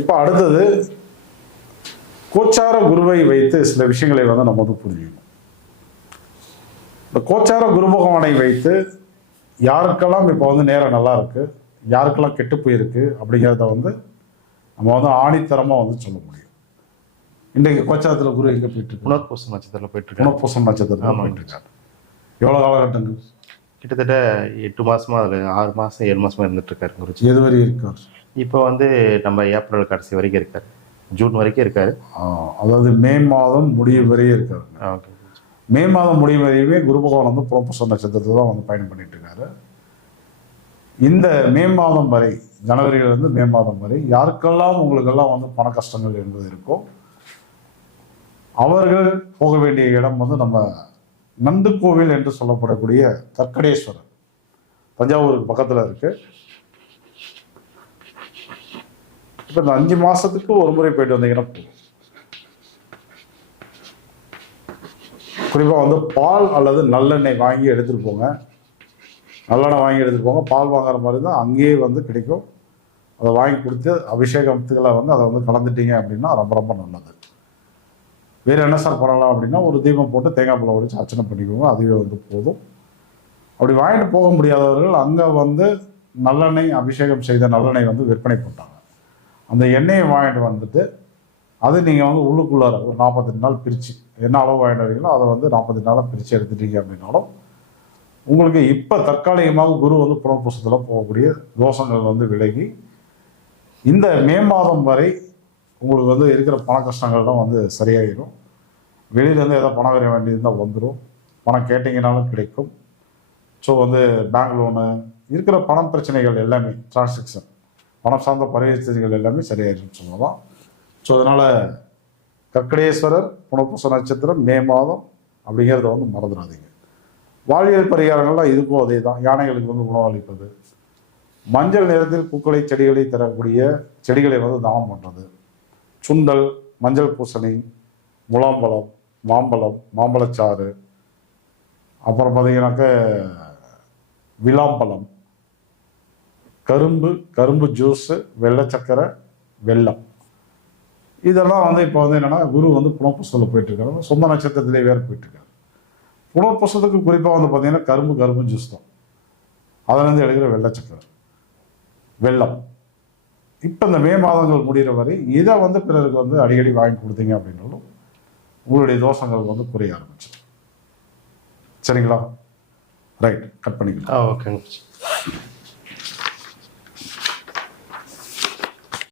இப்போ அடுத்தது கோச்சார குருவை வைத்து சில விஷயங்களை வந்து நம்ம வந்து புரிஞ்சுக்கணும். இந்த கோச்சார குரு பகவானை வைத்து யாருக்கெல்லாம் இப்போ வந்து நேரம் நல்லா இருக்கு யாருக்கெல்லாம் கெட்டு போயிருக்கு அப்படிங்கிறத வந்து நம்ம வந்து ஆணித்தரமாக வந்து சொல்ல முடியும். இன்றைக்கு கோச்சாரத்தில் குரு எங்கே போயிட்டு இருக்கு புனர்பூச நட்சத்திரத்தில் போயிட்டு இருக்காரு குணப்பூசம் நட்சத்திரத்தில். போயிட்டு இருக்காரு எவ்வளோ காலகட்டங்கள்? கிட்டத்தட்ட எட்டு மாசமா அதுல ஆறு மாசம் ஏழு மாசமா இருந்துட்டு இருக்காரு குருஜி. எது வரை இருக்கார்? இப்போ வந்து நம்ம ஏப்ரல் கடைசி வரைக்கும் இருக்காரு. ஜூன் வரைக்கும் இருக்காரு. அதாவது மே மாதம் முடியும் வரையே இருக்காரு. ஓகே. மே மாதம் முடியும் வரையுமே குரு பகவான் வந்து புறப்பூச நட்சத்திரத்தை தான் வந்து பயணம் பண்ணிட்டு இருக்காரு இந்த மே மாதம் வரை ஜனவரியிலிருந்து மே மாதம் வரை யாருக்கெல்லாம் உங்களுக்கெல்லாம் வந்து பண கஷ்டங்கள் என்பது இருக்கோ அவர்கள் போக வேண்டிய இடம் வந்து நம்ம நந்து கோவில் என்று சொல்லப்படக்கூடிய தர்க்கடேஸ்வரர் தஞ்சாவூருக்கு பக்கத்தில் இருக்கு. இப்போ இந்த அஞ்சு மாசத்துக்கு ஒரு முறை போயிட்டு வந்தீங்கன்னா போதும் குறிப்பாக வந்து பால் அல்லது நல்லெண்ணெய் வாங்கி எடுத்துகிட்டு போங்க. நல்லெண்ணெய் வாங்கி எடுத்துகிட்டு போங்க. பால் வாங்குற மாதிரி தான் அங்கேயே வந்து கிடைக்கும். அதை வாங்கி கொடுத்து அபிஷேகத்துக்களை வந்து அதை வந்து கலந்துட்டீங்க அப்படின்னா ரொம்ப ரொம்ப நல்லது. வேறு என்ன சார் பண்ணலாம் அப்படின்னா ஒரு தீபம் போட்டு தேங்காய் பழம் உடைச்சு அர்ச்சனை பண்ணிக்கோங்க. அதுவே வந்து போதும். அப்படி வாங்கிட்டு போக முடியாதவர்கள் அங்கே வந்து நல்லெண்ணெய் அபிஷேகம் செய்த நல்லெண்ணெய் வந்து விற்பனை பண்ணுறாங்க அந்த எண்ணெயை வாங்கிட்டு வந்துட்டு அது நீங்கள் வந்து உள்ளுக்குள்ளார ஒரு நாற்பத்தெட்டு நாள் பிரித்து என்ன அளவு வாங்கிட்டு வரீங்களோ அதை வந்து நாற்பத்தெட்டு நாளாக பிரித்து எடுத்துட்டீங்க அப்படின்னாலும் உங்களுக்கு இப்போ தற்காலிகமாக குரு வந்து புறப்புசத்தில் போகக்கூடிய தோஷங்கள் வந்து விலகி இந்த மே மாதம் வரை உங்களுக்கு வந்து இருக்கிற பண கஷ்டங்கள்லாம் வந்து சரியாயிடும் வெளியிலேருந்து ஏதோ பணம் வர வேண்டியிருந்தால் வந்துடும் பணம் கேட்டிங்கனாலும் கிடைக்கும். ஸோ வந்து பேங்க் லோனு இருக்கிற பணம் பிரச்சனைகள் எல்லாமே டிரான்சாக்ஷன் பணம் சார்ந்த பரிவர்த்தனைகள் எல்லாமே சரியாயிருக்குன்னு சொல்லலாம். ஸோ அதனால் கக்கடேஸ்வரர் புனப்பூச நட்சத்திரம் மே மாதம் அப்படிங்கிறத வந்து மறந்துடாதீங்க. வாழ்வியல் பரிகாரங்கள்லாம் இதுக்கும் அதே தான் யானைகளுக்கு வந்து உணவளிப்பது மஞ்சள் நிறத்தில் பூக்களை செடிகளை தரக்கூடிய செடிகளை வந்து தானம் பண்ணுறது சுண்டல் மஞ்சள் பூசணி முலாம்பழம் மாம்பழம் மாம்பழச்சாறு. அப்புறம் பார்த்தீங்கன்னாக்க விளாம்பழம். கரும்பு கரும்பு ஜூஸு வெள்ளை சக்கரை வெல்லம் இதெல்லாம் வந்து இப்போ வந்து என்னென்னா குரு வந்து புனப்புசத்தில் போயிட்டுருக்காரு. சொந்த நட்சத்திரத்திலே வேறு போயிட்டுருக்காரு. புனப்புசத்துக்கு குறிப்பாக வந்து பார்த்திங்கன்னா கரும்பு கரும்பு ஜூஸ் தான். அதுலேருந்து எடுக்கிற வெள்ளை சக்கரை. வெள்ளம். இப்போ இந்த மே மாதங்கள் முடிகிற வரை இதை வந்து பிறருக்கு வந்து அடிக்கடி வாங்கி கொடுத்தீங்க அப்படின்னாலும் உங்களுடைய தோஷங்கள் வந்து குறைய ஆரம்பிச்சிடும். சரிங்களா? ரைட் கட் பண்ணிக்கலாம். ஆ ஓகேங்க